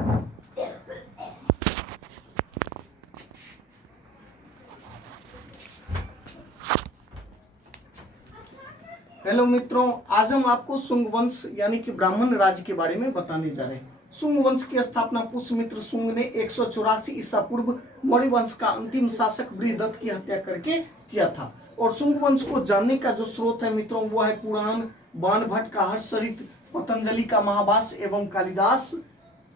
Hello मित्रों, आज हम आपको शुंग वंश यानी कि ब्राह्मण राज्य के बारे में बताने जा रहे हैं। शुंग वंश की स्थापना पुष्यमित्र शुंग ने 184 ईसा पूर्व मौर्य वंश का अंतिम शासक बृहदत्त की हत्या करके किया था। और शुंग वंश को जानने का जो स्रोत है मित्रों, वो है पुराण, बाणभट्ट का हर्षचरित, पतंजलि का महाभाष्य एवं कालिदास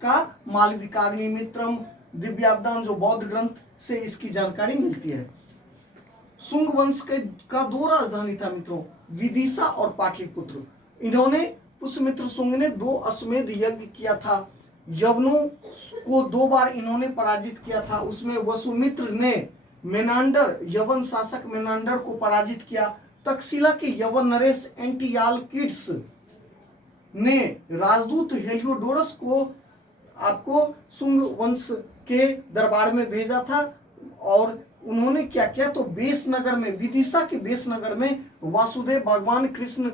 का मालविकाग्निमित्रम, दिव्यावदान जो बौद्ध ग्रंथ से इसकी जानकारी मिलती है। शुंग वंश का दो राजधानी था मित्रों, विदिशा और पाटलिपुत्र। इन्होंने पुष्यमित्र शुंग ने 2 अश्वमेध यज्ञ किया था। यवनों को 2 बार इन्होंने पराजित किया था। उसमें वसुमित्र ने मेनांडर, यवन शासक मेनांडर को पराजित किया। तक्षशिला के यवन नरेश एंटियालकिड्स ने राजदूत हेलियोडोरस को आपको शुंग वंश के दरबार में भेजा था। और उन्होंने क्या किया, तो बेसनगर में, विदिशा के बेसनगर में वासुदेव भगवान कृष्ण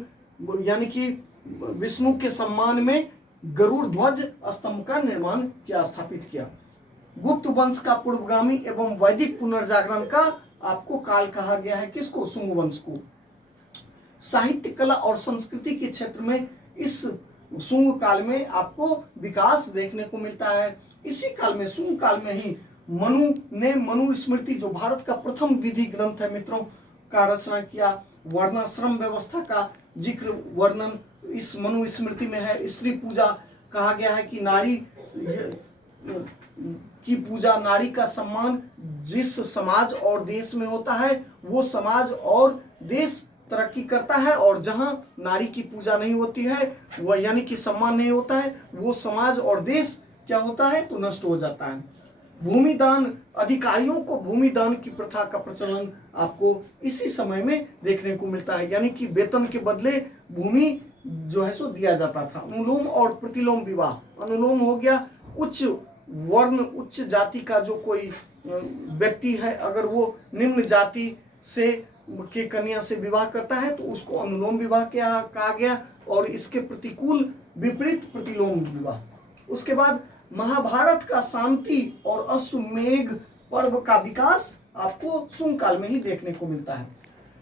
यानी कि विष्णु के सम्मान में गरुड़ ध्वज स्तंभ का निर्माण किया, स्थापित किया। गुप्त वंश का पूर्वगामी एवं वैदिक पुनर्जागरण का आपको काल कहा गया है। किसको? शुंग वंश को। साहित्य, कला और संस्कृति के क्षेत्र में इस शुंग काल में आपको विकास देखने को मिलता है। इसी काल में, शुंग काल में ही मनु ने मनुस्मृति, जो भारत का प्रथम विधि ग्रंथ है मित्रों, का रचना किया। वर्णाश्रम व्यवस्था का जिक्र, वर्णन इस मनुस्मृति में है। स्त्री पूजा कहा गया है कि नारी की पूजा, नारी का सम्मान जिस समाज और देश में होता है वो समाज और देश तरक्की करता है, और जहां नारी की पूजा नहीं होती है, वह यानी कि सम्मान नहीं होता है, वो समाज और देश क्या होता है, तो नष्ट हो जाता है। भूमि दान, अधिकारियों को भूमि दान की प्रथा का प्रचलन आपको इसी समय में देखने को मिलता है, यानी कि वेतन के बदले भूमि जो है सो दिया जाता था। अनुलोम और प्रतिलोम विवाह, अनुलोम हो गया उच्च वर्ण, उच्च जाति का जो कोई व्यक्ति है, अगर वो निम्न जाति से के कन्या से विवाह करता है तो उसको अनुलोम विवाह कहा गया, और इसके प्रतिकूल विपरीत प्रतिलोम विवाह। उसके बाद महाभारत का शांति और अश्वमेध पर्व का विकास आपको शुंग काल में ही देखने को मिलता है।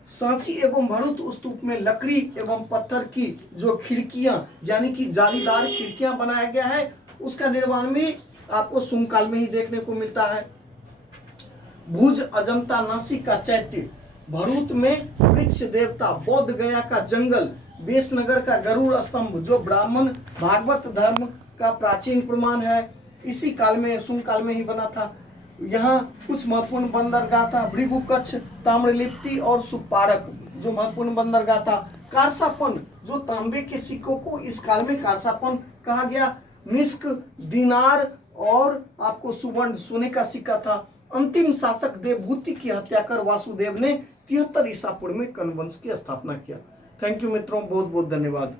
सांची एवं भरूच स्तूप में लकड़ी एवं पत्थर की जो खिड़कियां यानी कि जालीदार खिड़कियां बनाया गया है, उसका निर्माण भी आपको शुंग काल में ही देखने को मिलता है। भुज, अजंता, नासिक का चैत्य, भरूच में वृक्ष देवता, बौद्ध गया का जंगल, बेसनगर का गरुड़ स्तंभ जो ब्राह्मण भागवत धर्म का प्राचीन प्रमाण है, इसी काल में, शुंग काल में ही बना था। यहाँ कुछ महत्वपूर्ण बंदरगाह था, भृगु कच्छ, ताम्रलिप्ति और सुपारक जो महत्वपूर्ण बंदरगाह था। कारसापन, जो तांबे के सिक्कों को इस काल में कारसापन कहा गया। मिस्क, दिनार और आपको सुवर्ण, सोने का सिक्का था। अंतिम शासक देवभूति की हत्या कर वासुदेव ने 73 ईसा पूर्व में कण्व वंश की स्थापना किया। थैंक यू मित्रों, बहुत बहुत धन्यवाद।